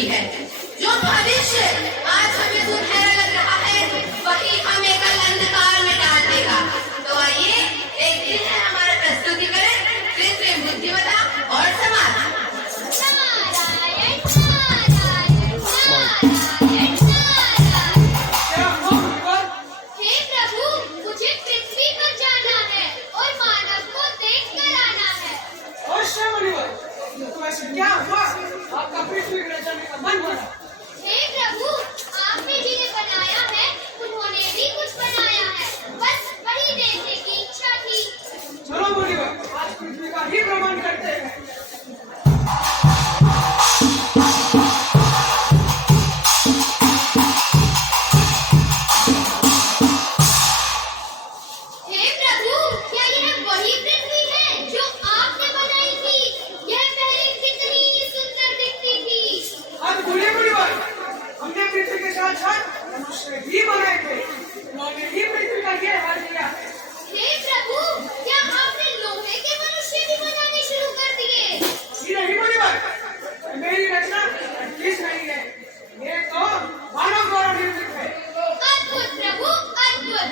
रही है। जो भविष्य आज हमें सुनहरा लग रहा है वही हमें कल अंधकार में डाल देगा। तो आइए देखते हैं हमारा प्रस्तुतिकरण कृत्रिम बुद्धिमत्ता और समाधान। क्या हुआ? आपका पृथ्वी ग्रह जाने का मन बना? हे प्रभु, आपने जिन्हें बनाया है उन्होंने भी कुछ बनाया है, बस वही देखने की इच्छा थी। चलो मुनिवर, आज पृथ्वी का ही भ्रमण करते हैं। ही बनाए थे, उन्होंने ही पृथ्वी का ये हाल किया है। हे प्रभु, क्या आपने लोहे के मनुष्य भी बनाने शुरू कर दिए? जी नहीं मुनिवर, मेरी रचना किस नहीं है, ये तो मानव द्वारा निर्मित है। अद्भुत प्रभु, अद्भुत।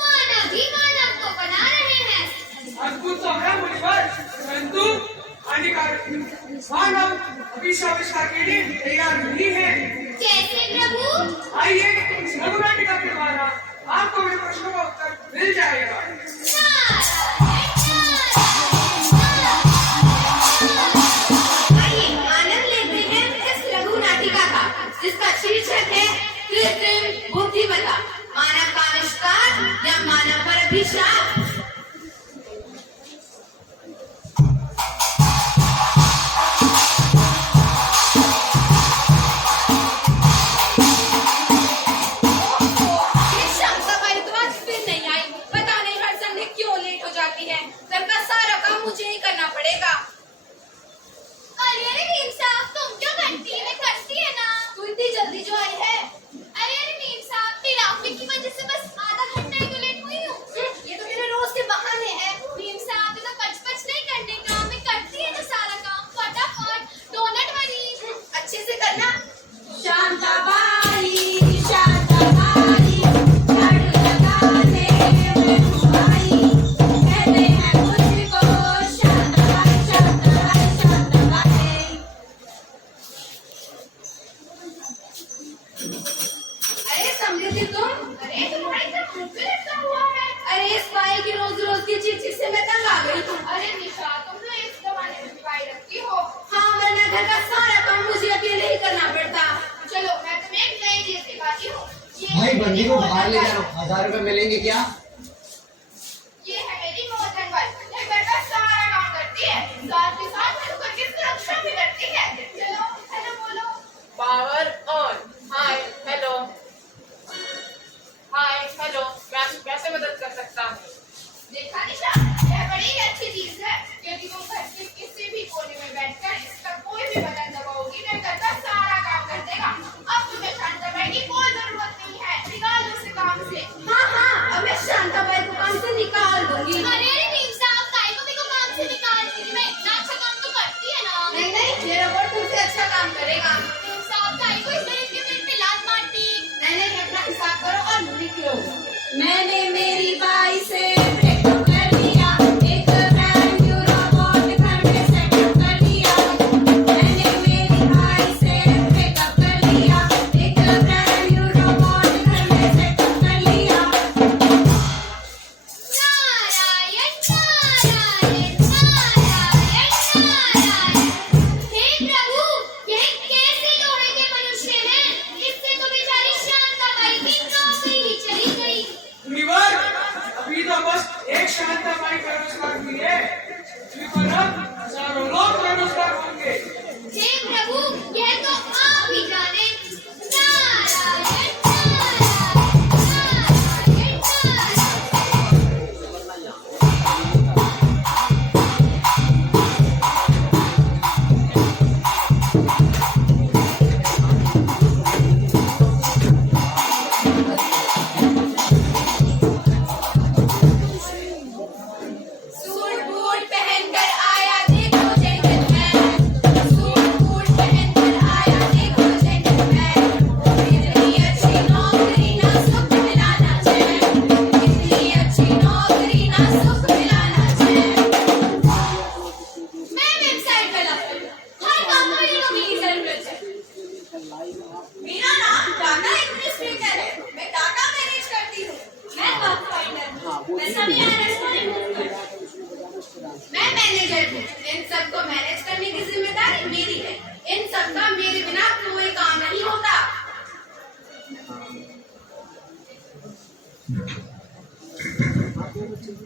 मानव भी मानव को बना रहे हैं। अद्भुत तो है मुनिवर, परंतु हानिकारक। मानव अभी आविष्कार के लिए तैयार नहीं है। कैसे प्रभु? आइए इस लघुनाटिका के द्वारा आपको मेरे प्रश्नों का उत्तर मिल जाएगा। आइए आनंद लेते हैं इस लघुनाटिका का, जिसका शीर्षक है कृत्रिम बुद्धिमत्ता, मानव का आविष्कार या मानव पर अभिशाप। मुझे ही करना पड़ेगा। अरे नीम साहब, तुम जो घंटी में करती है ना, तू इतनी जल्दी जो आई है। अरे नीम साहब, ट्रैफिक की वजह से बस आधा घंटा ही तो लेट हुई हूँ। ये तो मेरे रोज के बहाने हैं। नीम साहब, तो कच-पच नहीं करने का, मैं करती है जो सारा काम फटाफट, डोनट वाली। अच्छे से करना। शांताबाई, शांताबाई, झाड़ू लगाने में रुसवाई, कहते हैं मुझको शांताबाई, शांताबाई, शांताबाई। अरे समृद्धि तुम? अरे तुम्हारी तरफ मुझ पे लटका हुआ है। अरे इस पाई की रोज रोज की चीज से मैं तंग आ गई हूँ। अरे निशा, तुम तो इस जमाने में पाई रखती हो। हाँ, वरना घर का सारा काम मुझे अकेले ही करना पड़ता। चलो मैं तुम्हें एक नई चीज सिखाती हूँ। भाई बंदी को बाहर ले जाओ, 1000 रुपए मिलेंगे क्या? ये है मेरी मोहन वाली, ये घर का सारा काम करती है, साथ ही साथ मेरे घर की सुरक्षा भी करती है। चलो हेलो बोलो। Power on. Hi hello, hi hello, मैं कैसे मदद कर सकता हूँ? देखा निशा, यह बड़ी ही अच्छी चीज है, क्योंकि तुम घर के किसी भी कोने में बैठकर इसका कोई भी बटन दबाओगी तो घर का सारा काम कर देगा। अब तुम्हें शांताबाई की कोई जरूरत नहीं है, निकाल दो इसे काम से। हाँ हाँ, अब मैं शांताबाई को काम से निकाल दूंगी। अरे नीम साहब, काय को भी काम से निकालती, मैं इतना अच्छा काम तो करती है ना। नहीं नहीं, ये रोबोट तुमसे अच्छा काम करेगा। नीम साहब, काय को इस तरह के पेट पे लात मारती। नहीं नहीं, अपना हिसाब करो और लिख लो। मैंने मेरी बाई से ब्रेकअप कर लिया, एक ब्रांड न्यू रोबोट घर में सेटअप कर लिया। मैंने मेरी बाई से ब्रेकअप कर लिया, एक ब्रांड न्यू रोबोट घर में सेटअप कर लिया। नारायण नारायण नारायण नारायण। हे प्रभु, यह कैसे लोहे के मनुष्य हैं? इससे तो बेचारी शांताबाई की नौकरी ही चली गई। मुनिवर, अभी तो बस मेरा नाम डाटा एडमिनिस्ट्रेटर है। मैं डाटा मैनेज करती हूँ। मैं बग फाइंडर हूँ। मैं सभी एरर्स को रिमूव करती हूँ। मैं मैनेजर हूँ। इन सबको मैनेज करने की जिम्मेदारी मेरी है। इन सबका मेरे बिना कोई काम नहीं होता।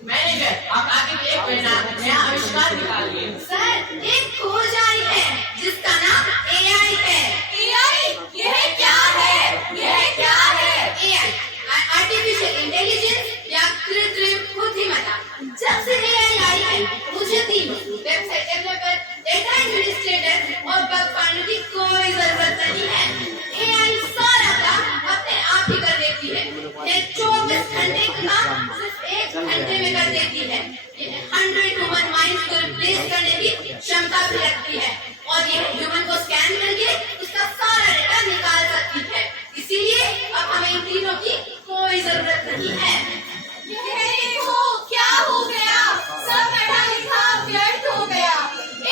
मैनेजर, आप आगे एक महीना नया आविष्कार निकालिए। सर, एक खोज आई है जिसका नाम AI है। AI यह क्या है? यह क्या है? AI आर्टिफिशियल इंटेलिजेंस या कृत्रिम बुद्धिमत्ता। जब से AI आई है, मुझे team, website developer, data administrator और बग फाइंडर की कोई जरूरत नहीं है। AI सारा काम अपने आप ही कर देती है। ये 24 घंटे का काम सिर्फ 1 घंटे में कर देती है। ये 100 ह्यूमन माइंड्स को रिप्लेस करने की क्षमता भी रखती है और ये ह्यूमन को स्कैन करके उसका सारा डेटा निकाल सकती है। इसीलिए अब हमें इन तीनों की कोई जरूरत नहीं है। यह देखो क्या हो गया। सब पढ़ा लिखा व्यर्थ हो गया।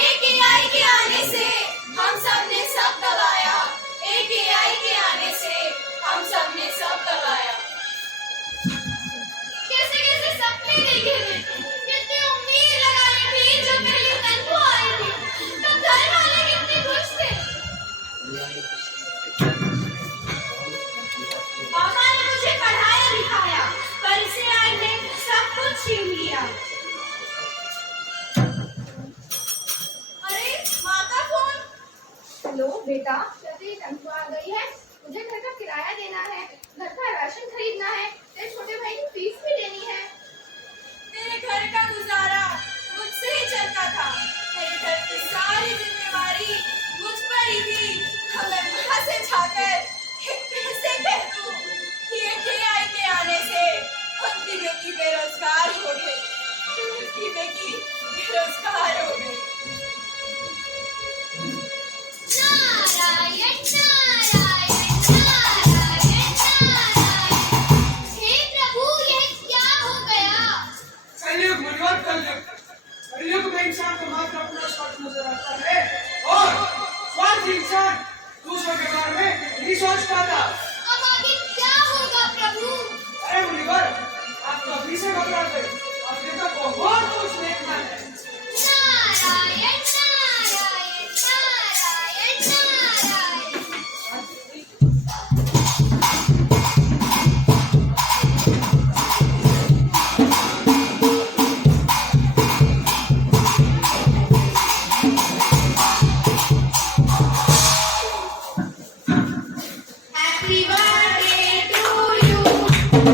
एक AI के आने से हम सब ने सब दबाया। एक AI के आने से हम सब ने सब दबाया। कैसे कैसे सपने देखे थे, कितनी उम्मीद लगाई थी जब मेरी तनख्वाह आई थी, तब घर वाले कितने खुश थे। पापा ने मुझे पढ़ाया लिखाया, पर इस AI ने सब कुछ छीन लिया। अरे माँ का फोन। हेलो बेटा, जल्दी तनख्वाह आ गई है। मुझे घर का किराया देना है, घर का राशन खरीदना है, तेरे छोटे भाई की फीस भी देनी है। मेरे घर का गुजारा मुझसे ही चलता था। मेरे घर की सारी जिम्मेवारी मुझ पर ही थी। अब मैं वहाँ से जाकर कैसे कह दूँ कि ये AI के आने से उनकी बेटी बेरोजगार हो गई। उनकी बेटी बेरोजगार हो गई। नारायण नारायण नारायण नारायण। हे प्रभु, ये क्या हो गया? कलयुग मुनिवर, कलयुग में इंसान को मात्र अपना स्वार्थ नजर आता है और स्वार्थी इंसान दूसरों के बारे में नहीं सोच पाता। अब आगे क्या होगा प्रभु? अरे मुनिवर, आप तो अभी से घबराते, आगे तो बहुत कुछ देखना है। Narayan Narayan Narayan Narayan. Happy birthday to you.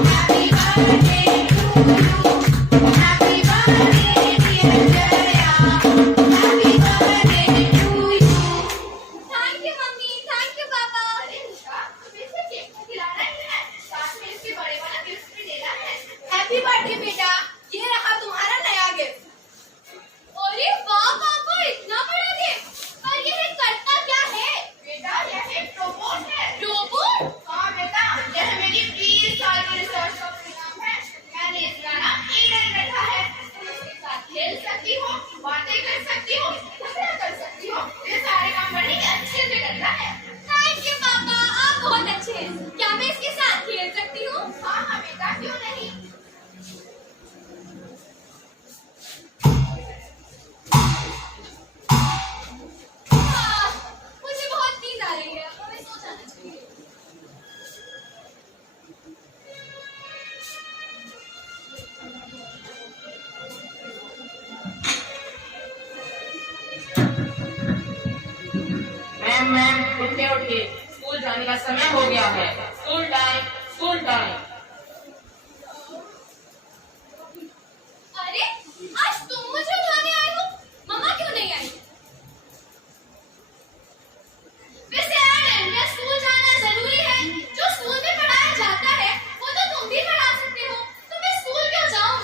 Happy birthday to you. Happy birthday dear Jaya. Happy birthday to you. Thank you mummy, thank you पापा। अरे निशा, तुम्हें इसे केक तो खिलाना ही है, साथ में इसके बड़े वाला गिफ्ट भी देना है। हैप्पी बर्थडे बेटा, ये रहा तुम्हारा नया गिफ्ट। अरे वाह पापा, इतना बड़ा गिफ्ट। पर यह करता क्या है? बेटा, यह एक रोबोट है। रोबोट? हाँ बेटा, यह मेरी 20 साल की रिसर्च का परिणाम है। मैंने इसका नाम ईडन रखा है। तुम इसके साथ खेल सकती हो, बातें कर सकती हो, गुस्सा कर सकती हो। ये सारे काम बड़ी अच्छे से करता है। थैंक यू पापा, आप बहुत अच्छे हैं। क्या मैं इसके साथ खेल सकती हूँ? हाँ हाँ बेटा, क्यों नहीं। मुझे बहुत नींद आ रही है, हमें सो जाना चाहिए। मैम, उठिए उठिए, स्कूल जाने का समय हो गया है। School time, school time. अरे आज तुम मुझे उठाने आए हो, मम्मा क्यों नहीं आई? वैसे एडन, क्या स्कूल जाना जरूरी है? जो स्कूल में पढ़ाया जाता है वो तो तुम भी पढ़ा सकते हो, तो मैं स्कूल क्यों जाऊँ?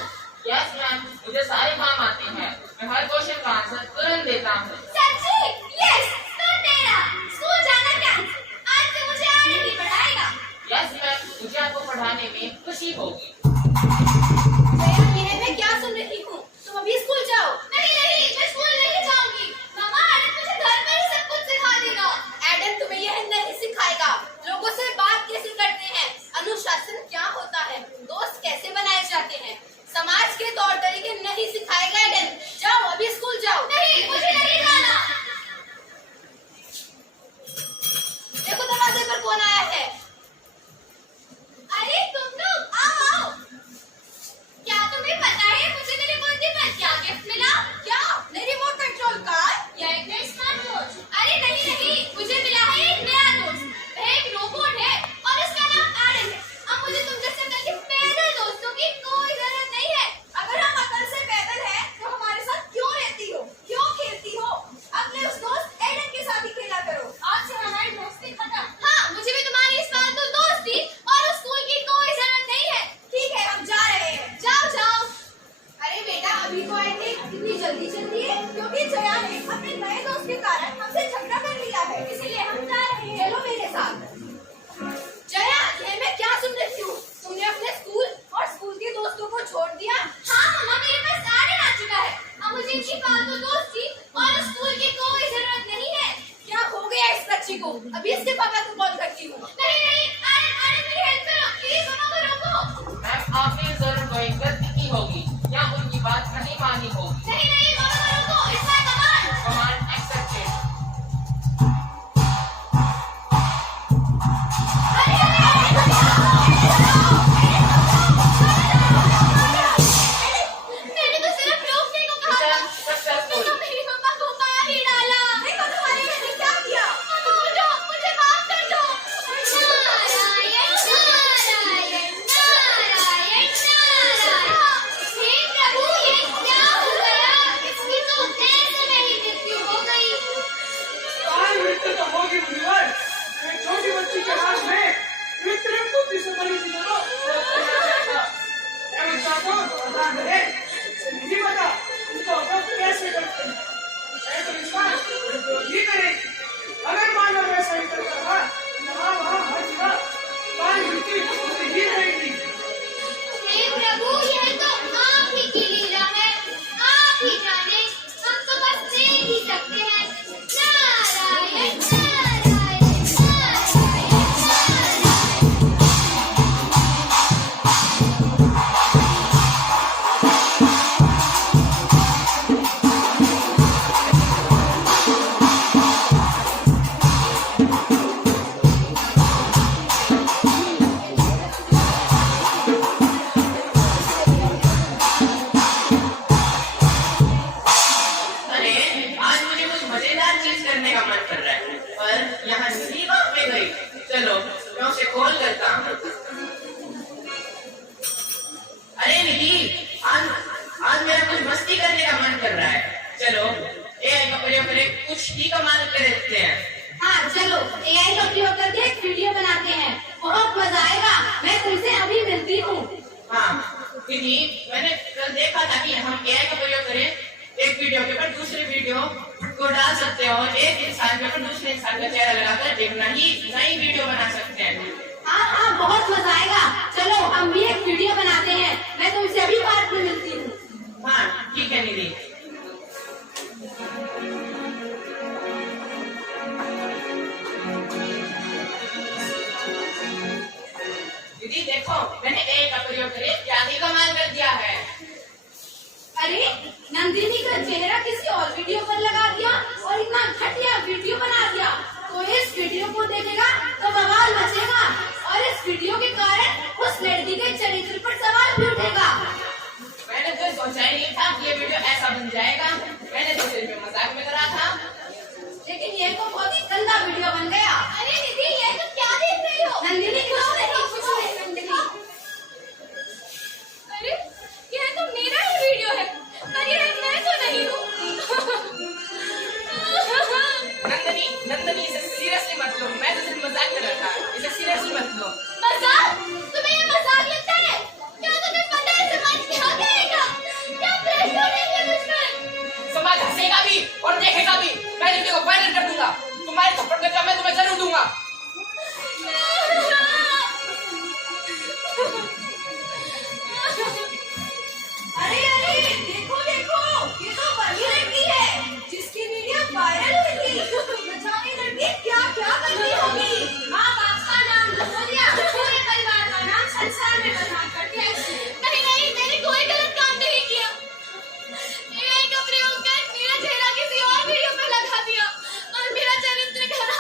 यस मैम, मुझे सारे काम आते हैं। मैं हर क्वेश्चन का आंसर तुरंत देता हूँ। सच्ची? यस, तो तेरा स्कूल जाना कैंसिल। आज से मुझे एडन ही पढ़ाएगा। यस मैम, मुझे आपको पढ़ाने बच्ची को। अभी इसके पापा को कॉल करती हूँ। नहीं नहीं, अरे अरे मेरी हेल्प करो प्लीज, दोनों को रोको। मैम आपने जरूर कोई गलती की होगी या उनकी बात नहीं मानी होगी। नहीं नहीं, दोनों को रोको, it's my command. Command accepted. मैंने तो सिर्फ रोकने को कहा था। सक्सेसफुल। तो मेरी मम्मा को मार ही डाला। नहीं तो तुम्हारी बहन ने क्या किया? मम्मा उठो, मुझे माफ कर दो। नारायण नारायण नारायण नारायण। हे प्रभु, ये क्या हो गया? इसकी तो ऐसे में ही मृत्यु हो गई। तुम्हारी मृत्यु तो होगी मुनिवर। एक छोटी बच्ची के हाथ में कृत्रिम बुद्धि से बनी थी दोनों। मैं चाहता हूँ तो अल्लाह करे इससे नहीं बता उसका उपयोग कैसे करते हैं। मैं तो विश्वास ही करेगी। अगर मानव वैसा ही करता था यहाँ वहाँ हर जगह तुम्हारी मृत्यु होती ही रहेगी। हे प्रभु, यह तो आप ही की लीला है। आप ही जाने, हम तो बस देख ही सकते हैं। नारायण नारायण नारायण नारायण। अरे आज मुझे कुछ मजेदार चीज करने का मन कर रहा है, पर यहाँ निधि कहाँ पे गई? चलो मैं उसे कॉल करता हूँ। अरे निधि, आज मेरा कुछ मस्ती करने का मन कर रहा है। चलो एआई का प्रयोग करके कुछ ही कमाल कर देखते हैं। हाँ चलो AI का उपयोग करके एक वीडियो बनाते हैं। बहुत मजा आएगा। मैं तुमसे अभी मिलती हूँ। हाँ निधि, मैंने कल देखा था कि हम एआई का प्रयोग करें एक वीडियो के ऊपर दूसरे वीडियो को डाल सकते हैं और एक इंसान के ऊपर दूसरे इंसान का चेहरा लगाकर एक नई वीडियो बना सकते हैं। हाँ हाँ बहुत मजा आएगा। चलो हम भी एक वीडियो बनाते हैं। मैं तुमसे अभी पार्क में मिलती हूँ। हाँ ठीक है निधि। दीदी देखो, मैंने एआई का प्रयोग करके क्या ही कमाल कर दिया है। अरे नंदिनी का चेहरा किसी और वीडियो पर लगा दिया और इतना घटिया वीडियो बना दिया। तो इस वीडियो को देखेगा तो बवाल मचेगा और इस वीडियो के कारण उस लड़की के चरित्र पर सवाल भी उठेगा। मैंने तो सोचा ही नहीं था कि ये वीडियो ऐसा बन जाएगा। मैंने तो सिर्फ मजाक में करा था। लेकिन ये तो बहुत ही गंदा वीडियो बन गया। अरे दीदी, ये तो क्या देख रही हो? नंदिनी कुछ नहीं नंदिनी। अरे यह तो मेरा ही वीडियो है, पर यह मैं तो नहीं हूँ। नंदनी इसे सीरियसली मत लो। मैं तो सिर्फ मजाक कर रहा था, इसे सीरियसली मत लो। मजाक? तुम्हें ये मजाक लगता है? क्या तुम्हें पता है समाज क्या कहेगा? क्या प्रेशर रहेंगे मुझ पर? समाज हंसेगा भी और देखेगा भी। मैं वीडियो को वायरल कर दूंगा। तुम्हारे थप्पड़ का जवाब मैं तुम्हें जरूर दूंगा। अरे अरे देखो देखो, ये तो वही लड़की है जिसकी वीडियो वायरल हुई थी। बचाने लड़की क्या क्या करती होगी। माँ बाप का नाम धो दिया, पूरे परिवार का नाम संसार में बदनाम कर दिया इसने। नहीं नहीं, मैंने कोई गलत काम नहीं किया। AI का प्रयोग कर मेरा चेहरा किसी और वीडियो पर लगा दिया और मेरा चरित्र खराब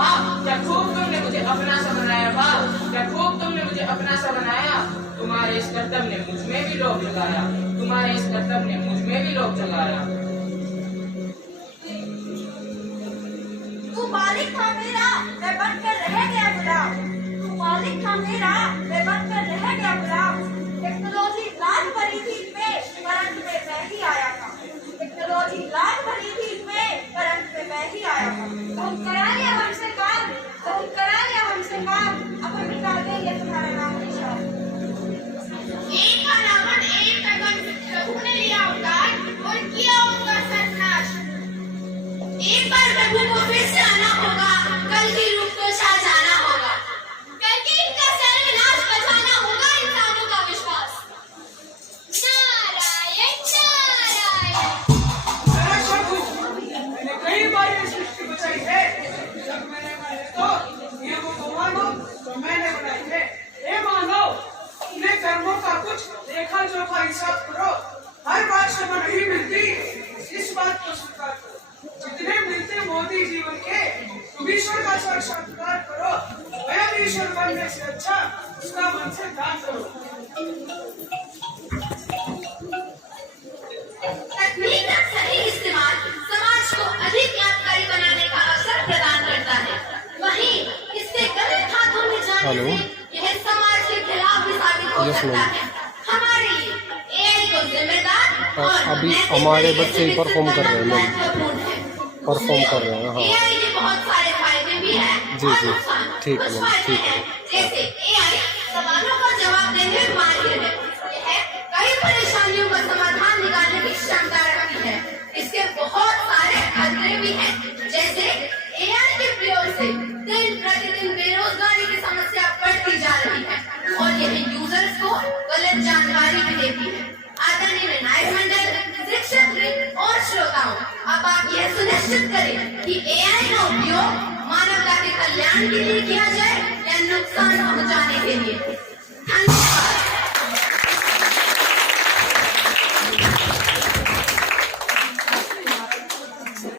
वाह क्या खूब तुमने मुझे अपना सा बनाया, वाह क्या खूब तुमने मुझे अपना सा बनाया। तुम्हारे इस कर्तव्य ने मुझ में भी लोभ जगाया, तुम्हारे इस कर्तव्य ने मुझ में भी लोभ जगाया। तू मालिक था मेरा, मैं बनकर रह गया गुलाम। तू मालिक था मेरा, मैं बनकर रह गया गुलाम। टेक्नोलॉजी लाज भरी थी इनमें, पर अंत में मैं ही आया था। टेक्नोलॉजी लाज भरी थी इनमें, पर अंत में मैं ही आया था। बहुत करा लिया हमसे काम, बहुत करा लिया हमसे काम, अब हम मिटा देंगे तुम्हारा नाम निशान। एक का रावण एक का गण, प्रभु ने लिया अवतार और किया उनका सर्वनाश। एक बार प्रभु को फिर से आना होगा, कल की रूप को छा जाना होगा, करके इनका सर्वनाश बचाना होगा इंसानों का विश्वास। नारायण नारायण। अरे प्रभु, मैंने कई बार ये सृष्टि बचाई है। जब मैंने बनाए तो नियमों को मानो तो मैंने बनाई है। हे मानो, अपने कर्मों का कुछ देखा जोखा हिसाब करो। हर बात समय नहीं मिलती, इस बात को स्वीकार करो। जितने मिलते मोदी जीवन के, तुम ईश्वर का साक्षात्कार करो। स्वयं ईश्वर बनने से अच्छा उसका मन से दान करो। तकनीक का सही इस्तेमाल समाज को अधिक लाभकारी बनाने का अवसर प्रदान करता है। वहीं इससे गलत हाथों में जाने से यह समाज के खिलाफ भी साबित हो सकता है। हमारे लिए एआई को जिम्मेदार और अभी नैतिक हमारे तरीके बच्चे से ही परफॉर्म कर रहे हैं, विकसित करना महत्वपूर्ण है। परफॉर्म कर रहे हैं। हाँ एआई के बहुत सारे फायदे भी हैं जी, और जी, नुकसान। ठीक है कुछ मैम, फायदे ठीक है। हैं, जैसे एआई सवालों का जवाब देने में माहिर है। यह कई परेशानियों का समाधान निकालने की क्षमता रखती है। इसके बहुत सारे खतरे भी हैं, जैसे एआई के प्रयोग से दिन प्रतिदिन बेरोजगारी की समस्या बढ़ती जा रही है और यह यूजर्स को गलत जानकारी भी देती है। आदरणीय निर्णायक मंडल, शिक्षक और श्रोताओं, अब आप यह सुनिश्चित करें कि एआई का उपयोग मानवता के कल्याण के लिए किया जाए या नुकसान पहुंचाने के लिए। धन्यवाद।